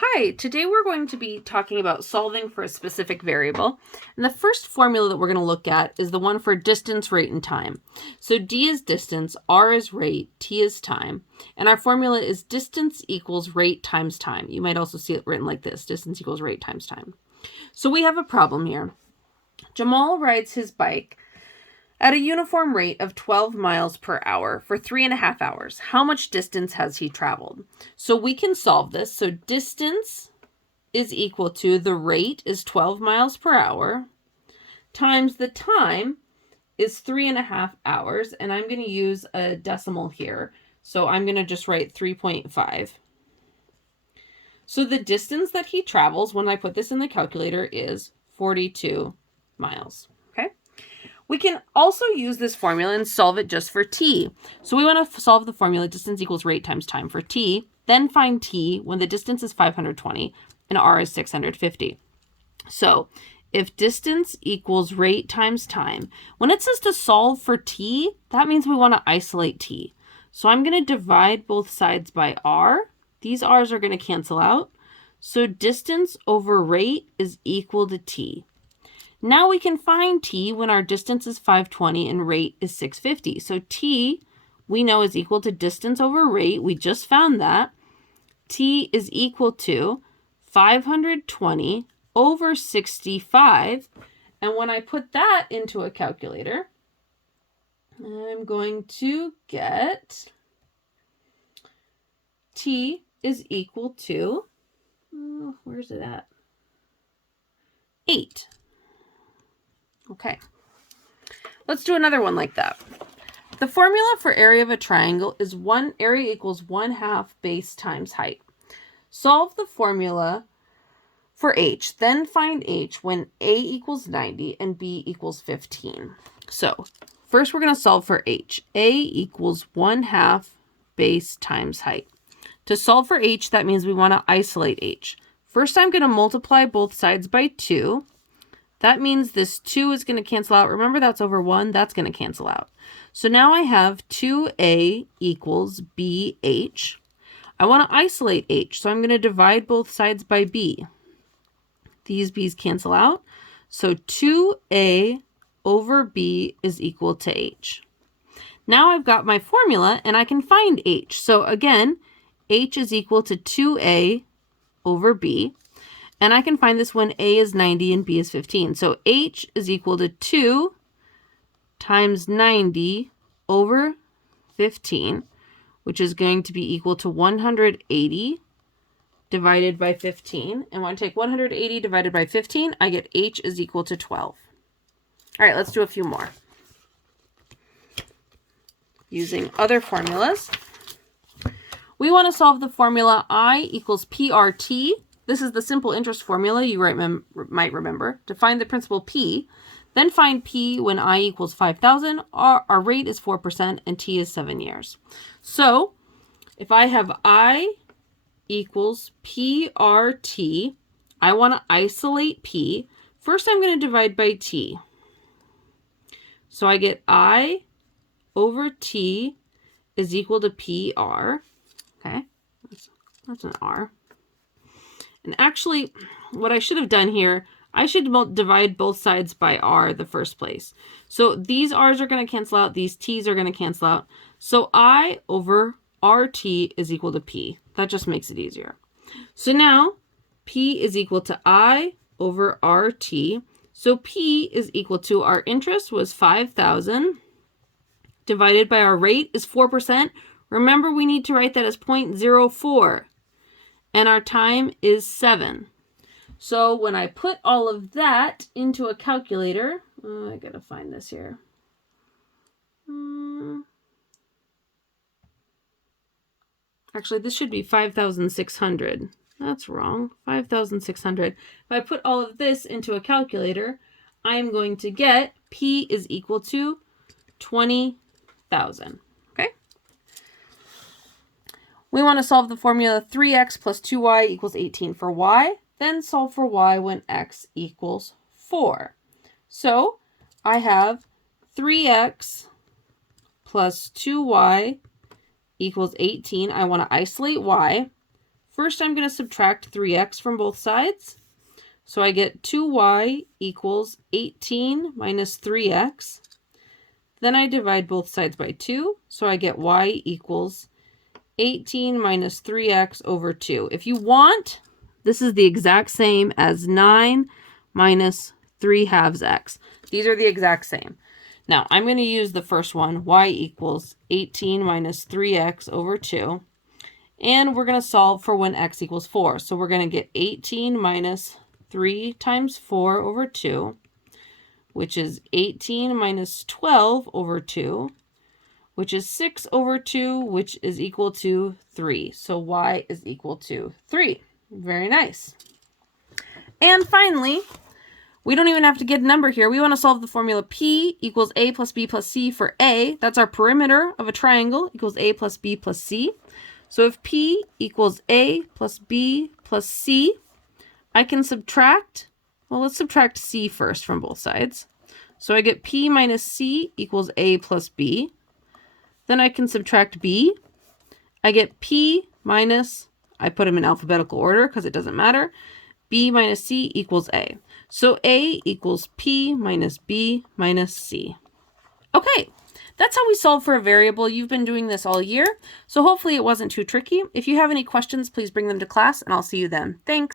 Hi, today we're going to be talking about solving for a specific variable. And the first formula that we're going to look at is the one for distance, rate, and time. So d is distance, r is rate, t is time. And our formula is distance equals rate times time. You might also see it written like this, distance equals rate times time. So we have a problem here. Jamal rides his bike at a uniform rate of 12 miles per hour for 3.5 hours. How much distance has he traveled? So we can solve this. So distance is equal to the rate is 12 miles per hour times the time is 3.5 hours. And I'm going to use a decimal here. So I'm going to just write 3.5. So the distance that he travels when I put this in the calculator is 42 miles. Okay. We can also use this formula and solve it just for t. So we want to solve the formula distance equals rate times time for t, then find t when the distance is 520 and r is 650. So if distance equals rate times time, when it says to solve for t, that means we want to isolate t. So I'm going to divide both sides by r. These r's are going to cancel out. So distance over rate is equal to t. Now we can find t when our distance is 520 and rate is 650. So t we know is equal to distance over rate. We just found that. T is equal to 520 over 65. And when I put that into a calculator, I'm going to get t is equal to, where's it at? 8. Okay, let's do another one like that. The formula for area of a triangle is area equals 1/2 base times height. Solve the formula for h, then find h when a equals 90 and b equals 15. So first we're going to solve for h. A equals 1/2 base times height. To solve for h, that means we want to isolate h. First, I'm going to multiply both sides by 2. That means this 2 is going to cancel out. Remember, that's over 1. That's going to cancel out. So now I have 2a equals bh. I want to isolate h, so I'm going to divide both sides by b. These b's cancel out. So 2a over b is equal to h. Now I've got my formula, and I can find h. So again, h is equal to 2a over b. And I can find this when a is 90 and b is 15. So h is equal to 2 times 90 over 15, which is going to be equal to 180 divided by 15. And when I take 180 divided by 15, I get h is equal to 12. All right, let's do a few more. Using other formulas, we want to solve the formula I equals PRT. This is the simple interest formula you might remember. To find the principal P, then find P when I equals 5,000. Our rate is 4% and T is 7 years. So if I have I equals PRT, I want to isolate P. First, I'm going to divide by T. So I get I over T is equal to PR. Okay, that's an R. And actually, what I should have done here, I should divide both sides by r the first place. So these r's are going to cancel out. These t's are going to cancel out. So I over rt is equal to p. That just makes it easier. So now p is equal to I over rt. So p is equal to our interest was 5,000 divided by our rate is 4%. Remember, we need to write that as 0.04. And our time is 7. So when I put all of that into a calculator, I gotta find this here. Actually, this should be 5,600. That's wrong. 5,600. If I put all of this into a calculator, I'm going to get P is equal to 20,000. Okay? We want to solve the formula 3x plus 2y equals 18 for y. Then solve for y when x equals 4. So I have 3x plus 2y equals 18. I want to isolate y. First, I'm going to subtract 3x from both sides. So I get 2y equals 18 minus 3x. Then I divide both sides by 2, so I get y equals 18 minus 3x over 2. If you want, this is the exact same as 9 minus 3/2 x. These are the exact same. Now, I'm going to use the first one, y equals 18 minus 3x over 2. And we're going to solve for when x equals 4. So we're going to get 18 minus 3 times 4 over 2, which is 18 minus 12 over 2, which is 6 over 2, which is equal to 3. So y is equal to 3. Very nice. And finally, we don't even have to get a number here. We want to solve the formula P equals A plus B plus C for A. That's our perimeter of a triangle equals A plus B plus C. So if P equals A plus B plus C, I can subtract, well, let's subtract C first from both sides. So I get P minus C equals A plus B. Then I can subtract B. I get P minus, I put them in alphabetical order because it doesn't matter. B minus C equals A. So A equals P minus B minus C. Okay, that's how we solve for a variable. You've been doing this all year, so hopefully it wasn't too tricky. If you have any questions, please bring them to class, and I'll see you then. Thanks.